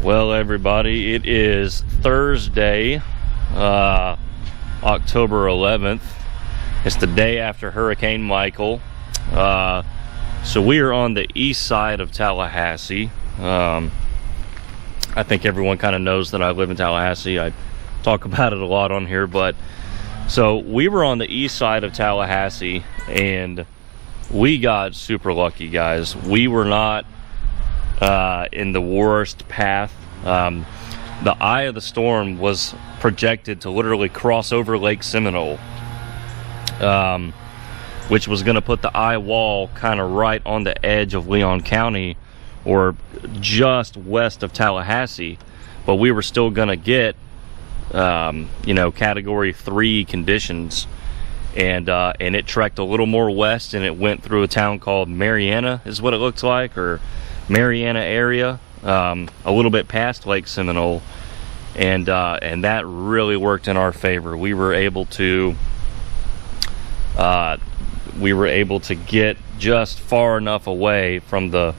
Well, everybody, it is Thursday, October 11th. It's the day after Hurricane Michael. So we are on the east side of Tallahassee. I think everyone kind of knows that I live in Tallahassee. I talk about it a lot on here, but so we were on the east side of Tallahassee and we got super lucky, guys. We were not in the worst path. The eye of the storm was projected to literally cross over Lake Seminole, which was going to put the eye wall kind of right on the edge of Leon County, or just west of Tallahassee. But we were still going to get you know, category 3 conditions, and it trekked a little more west, and it went through a town called Mariana, is what it looks like, or Mariana area, a little bit past Lake Seminole, and that really worked in our favor. We were able to get just far enough away from the,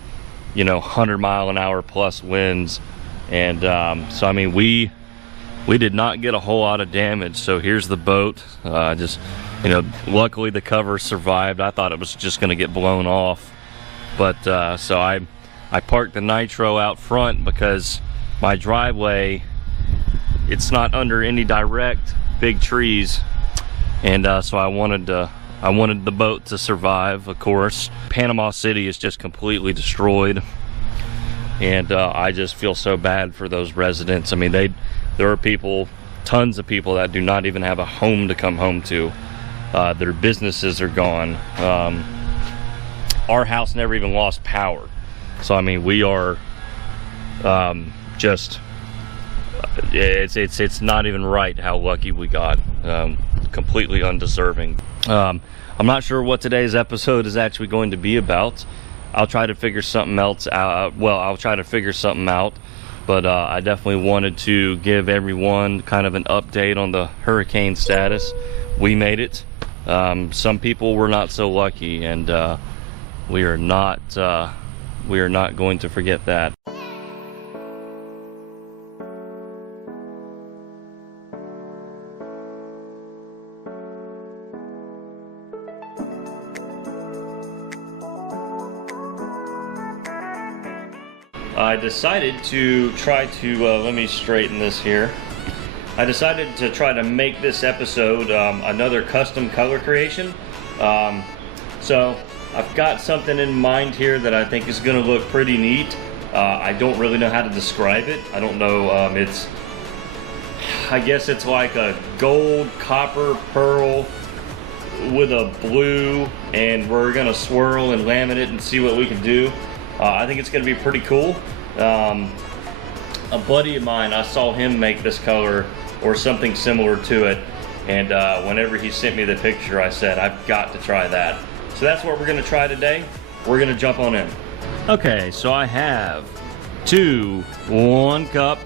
you know, 100-mile-an-hour plus winds, and so I mean we did not get a whole lot of damage. So here's the boat. Just, you know, luckily the cover survived. I thought it was just going to get blown off, but so I parked the Nitro out front because my driveway, it's not under any direct big trees, and so I wanted the boat to survive, of course. Panama City is just completely destroyed, and I just feel so bad for those residents. I mean, there are people, tons of people, that do not even have a home to come home to. Their businesses are gone. Our house never even lost power. So I mean, we are just, it's not even right how lucky we got. Completely undeserving. I'm not sure what today's episode is actually going to be about. I'll try to figure something else out. Well, I'll try to figure something out. But I definitely wanted to give everyone kind of an update on the hurricane status. We made it. Some people were not so lucky, and we are not going to forget that. I decided to try to, let me straighten this here. I decided to try to make this episode another custom color creation. So I've got something in mind here that I think is going to look pretty neat. I don't really know how to describe it. I don't know, I guess it's like a gold, copper, pearl with a blue, and we're going to swirl and laminate it and see what we can do. I think it's going to be pretty cool. A buddy of mine, I saw him make this color or something similar to it, and whenever he sent me the picture, I said, I've got to try that. So that's what we're going to try today. We're going to jump on in. Okay, so I have 2 1-cup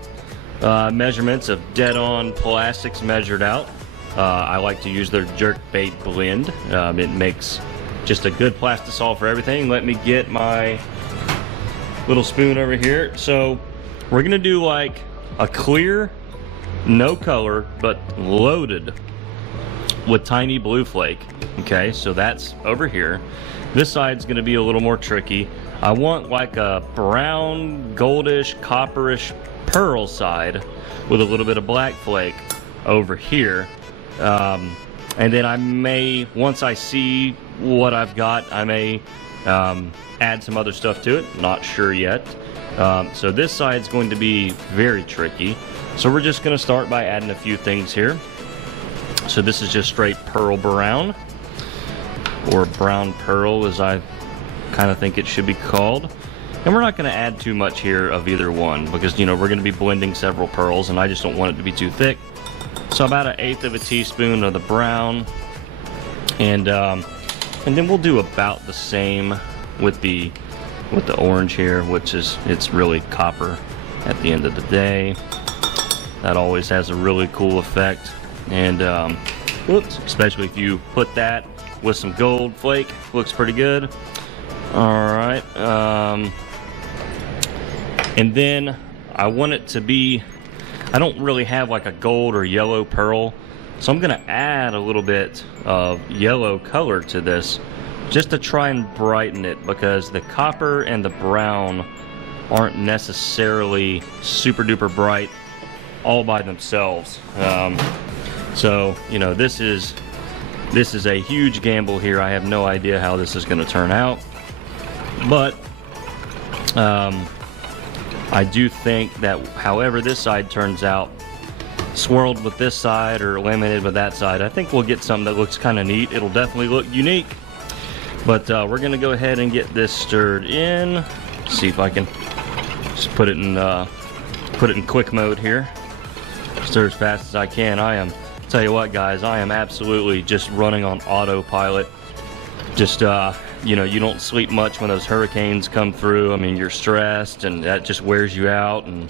measurements of dead-on plastics measured out. I like to use their jerk bait blend. It makes just a good plastisol for everything. Let me get my little spoon over here. So we're gonna do like a clear, no color, but loaded with tiny blue flake. Okay, so that's over here. This side's gonna be a little more tricky. I want like a brown, goldish, copperish pearl side with a little bit of black flake over here. And then I may, once I see what I've got, I may add some other stuff to it. Not sure yet. So this side's going to be very tricky. So we're just going to start by adding a few things here. So this is just straight pearl brown, or brown pearl as I kind of think it should be called. And we're not going to add too much here of either one because, you know, we're going to be blending several pearls and I just don't want it to be too thick. So about 1/8 of a teaspoon of the brown, and then we'll do about the same with the orange here, which is, it's really copper at the end of the day. That always has a really cool effect, and especially if you put that with some gold flake. Looks pretty good. All right. And then I want it to be, I don't really have like a gold or yellow pearl, so I'm gonna add a little bit of yellow color to this just to try and brighten it, because the copper and the brown aren't necessarily super duper bright all by themselves. So, you know, this is a huge gamble here. I have no idea how this is gonna turn out, but I do think that however this side turns out, swirled with this side or laminated with that side, I think we'll get something that looks kind of neat. It'll definitely look unique. But we're gonna go ahead and get this stirred in. See if I can just put it in quick mode here. Stir as fast as I can. Tell you what, guys, I am absolutely just running on autopilot. Just you know, you don't sleep much when those hurricanes come through. I mean, you're stressed, and that just wears you out. And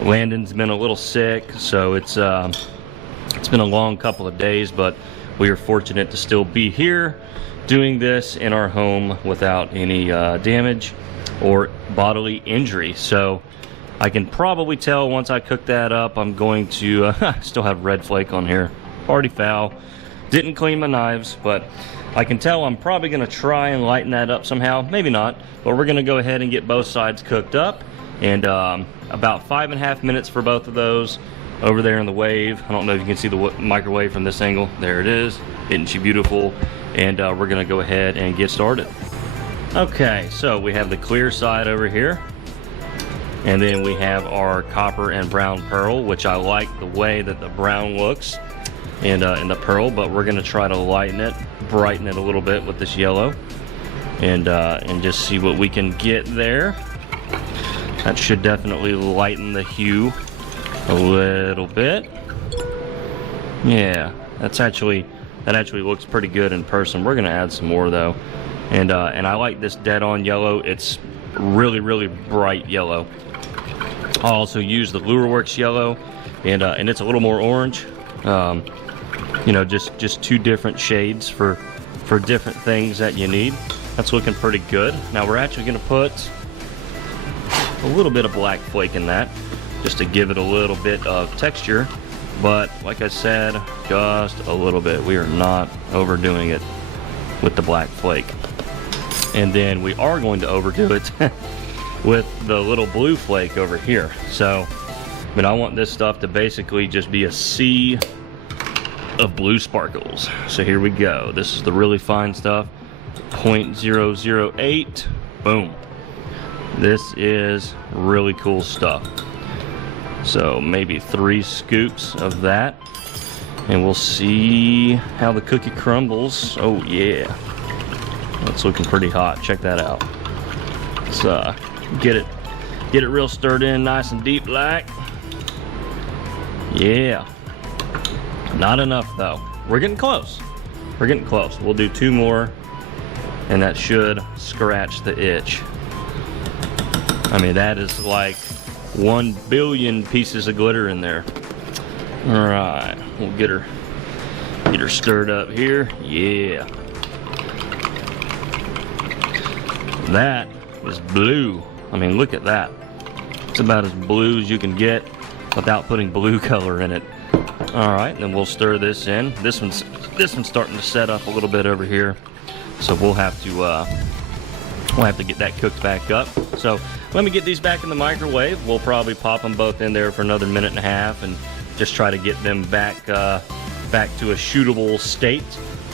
Landon's been a little sick, so it's been a long couple of days, but we are fortunate to still be here doing this in our home without any damage or bodily injury. So I can probably tell once I cook that up, I'm going to still have red flake on here. Already foul. Didn't clean my knives, but I can tell I'm probably going to try and lighten that up somehow. Maybe not, but we're going to go ahead and get both sides cooked up. And about 5.5 minutes for both of those over there in the wave. I don't know if you can see the microwave from this angle. There it is. Isn't she beautiful? And we're going to go ahead and get started. Okay, so we have the clear side over here. And then we have our copper and brown pearl, which I like the way that the brown looks and the pearl, but we're gonna try to lighten it, brighten it a little bit with this yellow, and just see what we can get there. That should definitely lighten the hue a little bit. Yeah, that actually looks pretty good in person. We're gonna add some more though, and I like this dead on yellow. It's really, really bright yellow. I'll also use the Lureworks yellow, and it's a little more orange. You know, just two different shades for different things that you need. That's looking pretty good. Now we're actually going to put a little bit of black flake in that, just to give it a little bit of texture. But like I said, just a little bit. We are not overdoing it with the black flake. And then we are going to overdo it with the little blue flake over here. So, I mean, I want this stuff to basically just be a sea of blue sparkles. So here we go. This is the really fine stuff. 0.008. Boom. This is really cool stuff. So maybe 3 scoops of that, and we'll see how the cookie crumbles. Oh yeah, that's looking pretty hot. Check that out. Let's get it real stirred in, nice and deep like. Yeah. Not enough though. We're getting close. We're getting close. We'll do 2 more, and that should scratch the itch. I mean, that is like 1 billion pieces of glitter in there. All right, we'll get her stirred up here. Yeah. That is blue. I mean, look at that. It's about as blue as you can get without putting blue color in it. All right, then we'll stir this in. This one's starting to set up a little bit over here, so we'll have to get that cooked back up. So let me get these back in the microwave. We'll probably pop them both in there for another 1.5 minutes and just try to get them back to a shootable state,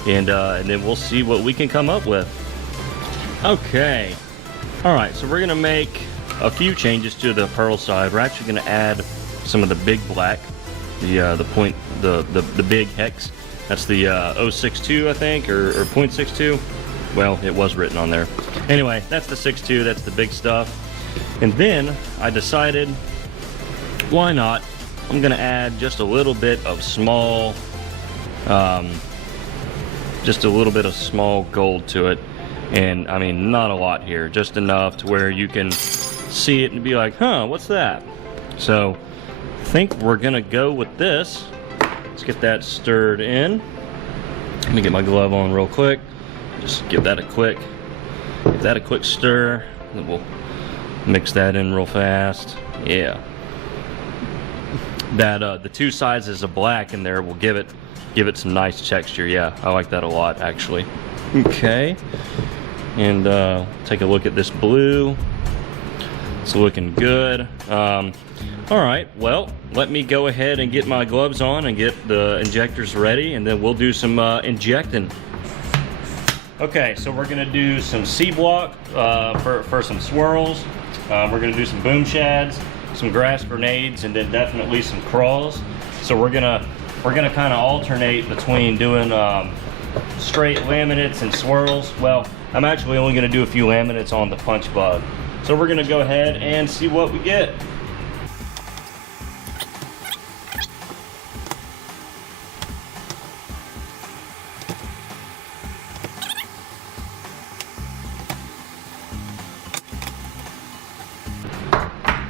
and then we'll see what we can come up with. Okay. All right, so we're gonna make a few changes to the pearl side. We're actually gonna add some of the big black, the big hex. That's the 062, I think, or 0.62. Well, it was written on there. Anyway, that's the 6.2, that's the big stuff. And then I decided, why not? I'm gonna add just a little bit of small, gold to it. And I mean, not a lot here, just enough to where you can see it and be like, huh, what's that? So I think we're gonna go with this. Let's get that stirred in. Let me get my glove on real quick. Just give that a quick stir. Then we'll mix that in real fast. Yeah. That the two sizes of black in there will give it some nice texture. Yeah, I like that a lot actually. Okay. And take a look at this blue. It's looking good. All right, well, let me go ahead and get my gloves on and get the injectors ready, and then we'll do some injecting. Okay, so we're gonna do some C-block for some swirls. We're gonna do some boom shads, some grass grenades, and then definitely some crawls. So we're gonna kind of alternate between doing straight laminates and swirls. Well, I'm actually only gonna do a few laminates on the punch bug. So we're gonna go ahead and see what we get.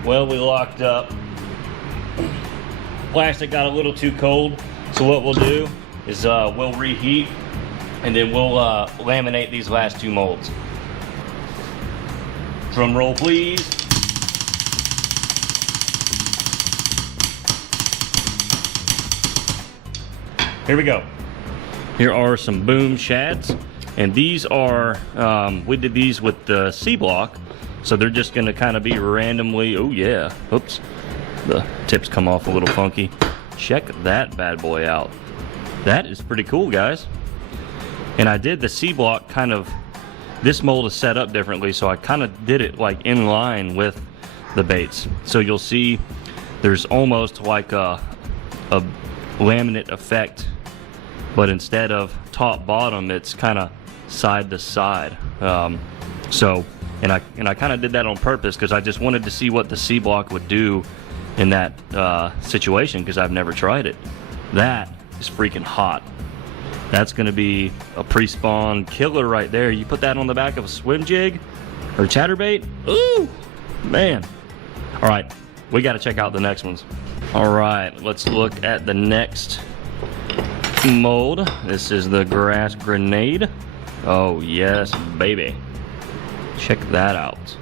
Well, we locked up. Plastic got a little too cold, so what we'll do is we'll reheat, and then we'll laminate these last two molds. Drum roll, please. Here we go. Here are some boom shads, and these are, we did these with the C-block, so they're just gonna kind of be randomly, oh yeah, oops, the tips come off a little funky. Check that bad boy out. That is pretty cool, guys. And I did the C-block kind of, this mold is set up differently, so I kind of did it like in line with the baits. So you'll see there's almost like a laminate effect, but instead of top bottom, it's kind of side to side. And I kind of did that on purpose because I just wanted to see what the C-block would do in that situation, because I've never tried it. That is freaking hot. That's going to be a pre-spawn killer right there. You put that on the back of a swim jig or chatterbait. Ooh, man. All right, we got to check out the next ones. All right, let's look at the next mold. This is the grass grenade. Oh yes, baby. Check that out.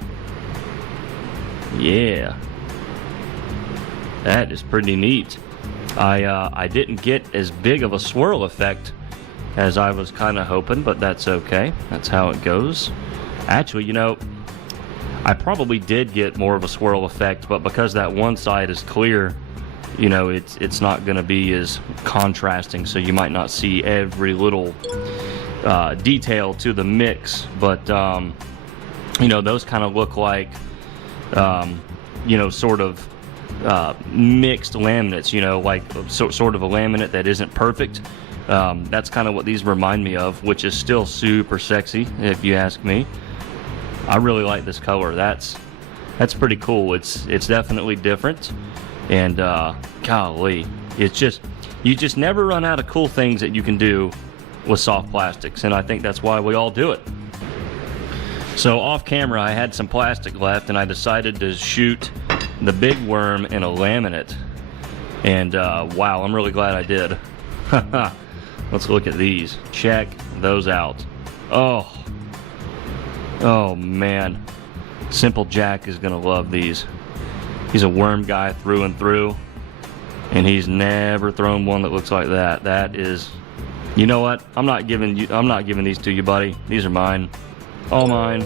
Yeah, that is pretty neat. I didn't get as big of a swirl effect as I was kind of hoping, but that's okay. That's how it goes. Actually, you know, I probably did get more of a swirl effect, but because that one side is clear, you know, it's not going to be as contrasting, so you might not see every little detail to the mix. But you know, those kind of look like you know, sort of mixed laminates, you know, like sort of a laminate that isn't perfect. That's kind of what these remind me of, which is still super sexy if you ask me. I really like this color. That's pretty cool. It's definitely different, and golly, it's just, you just never run out of cool things that you can do with soft plastics, and I think that's why we all do it. So off camera, I had some plastic left, and I decided to shoot the big worm in a laminate, and wow, I'm really glad I did. Let's look at these. Check those out. Oh man, Simple Jack is gonna love these. He's a worm guy through and through, and he's never thrown one that looks like that. That is, you know what? I'm not giving these to you, buddy. These are mine. All mine.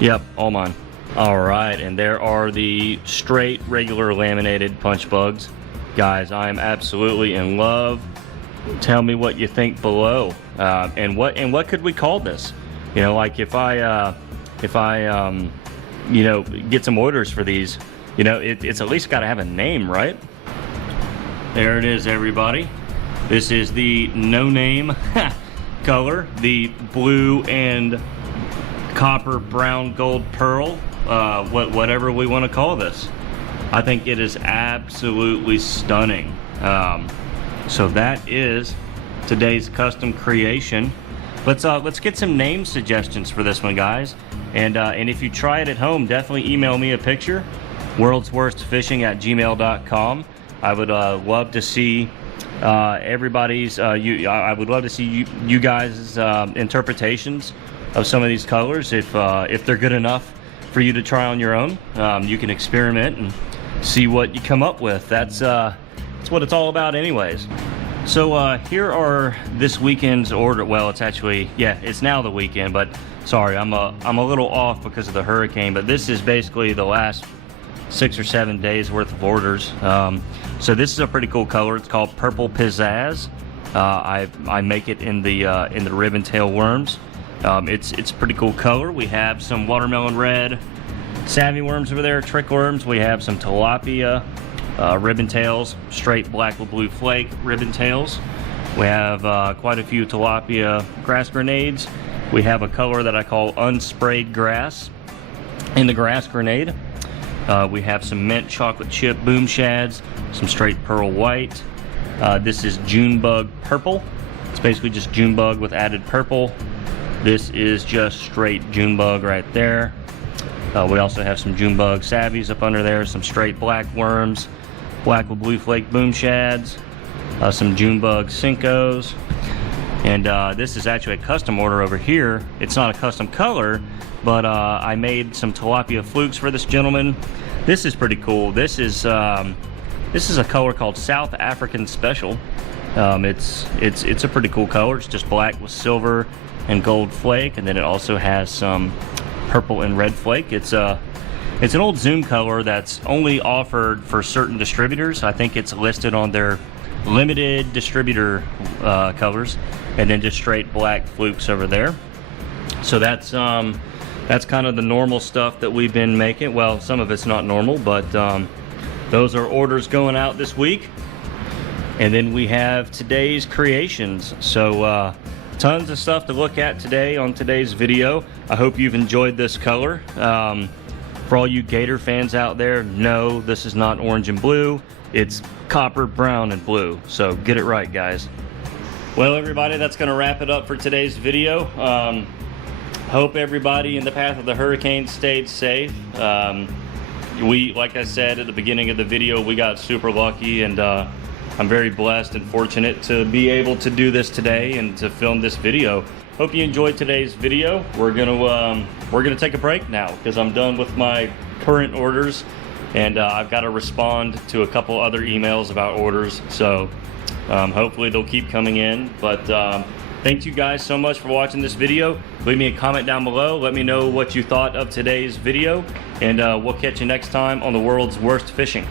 Yep, all mine. All right, and there are the straight, regular laminated punch bugs. Guys, I am absolutely in love. Tell me what you think below, and what could we call this? You know, like if I you know, get some orders for these, you know, it's at least got to have a name, right? There it is, everybody. This is the no name color, the blue and copper, brown, gold, pearl, whatever we want to call this. I think it is absolutely stunning. So that is today's custom creation. Let's get some name suggestions for this one, guys. And if you try it at home, definitely email me a picture. worldsworstfishing@gmail.com. I would love to see everybody's. I would love to see you guys' interpretations of some of these colors. If they're good enough for you to try on your own, you can experiment and see what you come up with. That's what it's all about, anyways. So here are this weekend's order. Well, it's actually, yeah, it's now the weekend, but sorry, I'm a little off because of the hurricane. But this is basically the last 6 or 7 days worth of orders. So this is a pretty cool color. It's called Purple Pizzazz. I make it in the ribbon tail worms. It's a pretty cool color. We have some watermelon red savvy worms over there, trick worms. We have some tilapia ribbon tails, straight black with blue flake ribbon tails. We have quite a few tilapia grass grenades. We have a color that I call unsprayed grass in the grass grenade. We have some mint chocolate chip boom shads, some straight pearl white. This is Junebug purple. It's basically just Junebug with added purple. This is just straight Junebug right there. We also have some Junebug savvies up under there, some straight black worms, black with blue flake boom shads, some Junebug Cincos. And this is actually a custom order over here. It's not a custom color, but I made some tilapia flukes for this gentleman. This is pretty cool. This is a color called South African Special. It's a pretty cool color. It's just black with silver and gold flake, and then it also has some purple and red flake. It's an old Zoom color that's only offered for certain distributors. I think it's listed on their limited distributor colors, and then just straight black flukes over there. So that's kind of the normal stuff that we've been making. Well, some of it's not normal, but those are orders going out this week. And then we have today's creations. So tons of stuff to look at today on today's video. I hope you've enjoyed this color. For all you Gator fans out there, no, this is not orange and blue. It's copper, brown, and blue. So get it right, guys. Well, everybody, that's going to wrap it up for today's video. Hope everybody in the path of the hurricane stayed safe. Like I said at the beginning of the video, we got super lucky, and I'm very blessed and fortunate to be able to do this today and to film this video. Hope you enjoyed today's video. We're gonna take a break now because I'm done with my current orders, and I've got to respond to a couple other emails about orders. So hopefully they'll keep coming in. But thank you guys so much for watching this video. Leave me a comment down below. Let me know what you thought of today's video, and we'll catch you next time on the world's worst fishing.